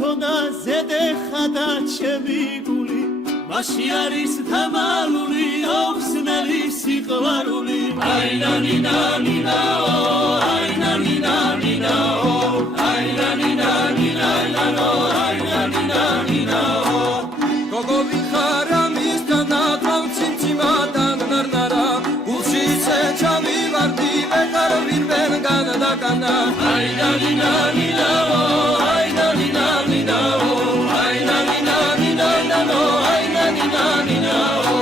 ქონა ზედე ხადა ჩემი გული მასში არის თამალული ოხსნელი სიყვარული აი ნანი ნანი ნაო აი ნანი ნანი ნაო აი ნანი ნანი ნაო აი ნანი ნანი ნაო გოგო ვიხარა მისთანა თავცინციმადან ნარნარა გულში ჩამივარდი ვეღარ ვირბენ განა განა აი ნანი ნანი ნაო აი ნანი ნანი ნაო აი ნანი ნანი ნაო აი ნანი ნანი ნაო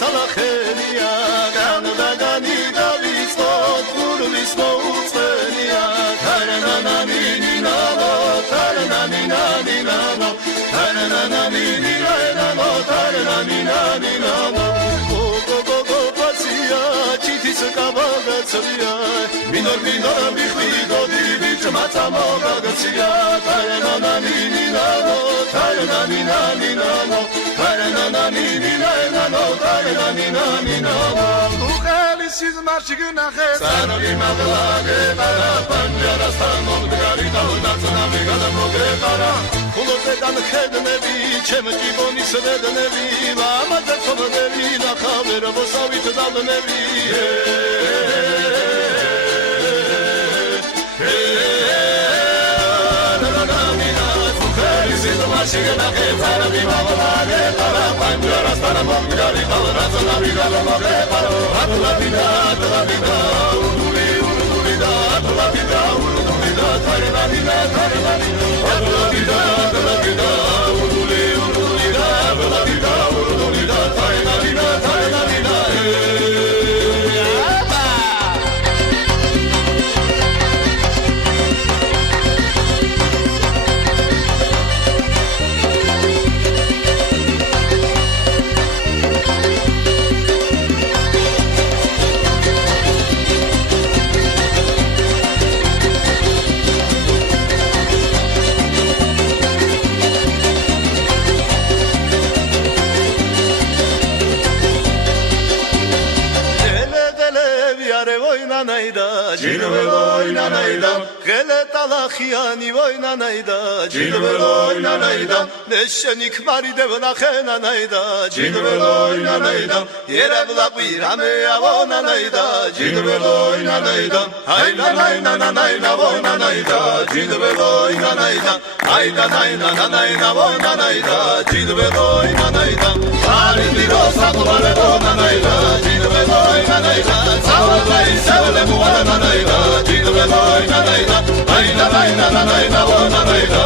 Salachelia, Gana Gani David, Kurvis Moustania, Taranana Ninano, Taranana Ninano, Taranana Ninano, Taranana Ninano, Go, Pasia, Chitis Kavagatia, Minor Bihuido, Divich Matamoga Gatia, Taranana Ninano, Taranana Ninano, Taranana Ninano, Ugelis is marching ahead. Sanori Magalage, Panjara, Stamon, Garita, Natsana, Mogara, Ulotan Hedanevi, Chemaki Boni Sedanevi, Mamata Nevi, Nakaver, Bosavit Nevi. Khiani voina naida jilveloina naida neshenik mari devna khena naida jilveloina naida yerebla birame avona naida jilveloina naida ayna naina naina vona naida jilveloina naida ayna naina naina vona naida jilveloina naida ari dirosa vole vona naida jilveloina naida savalai sevle vona naida jilveloina naida ayna naina naina vona naida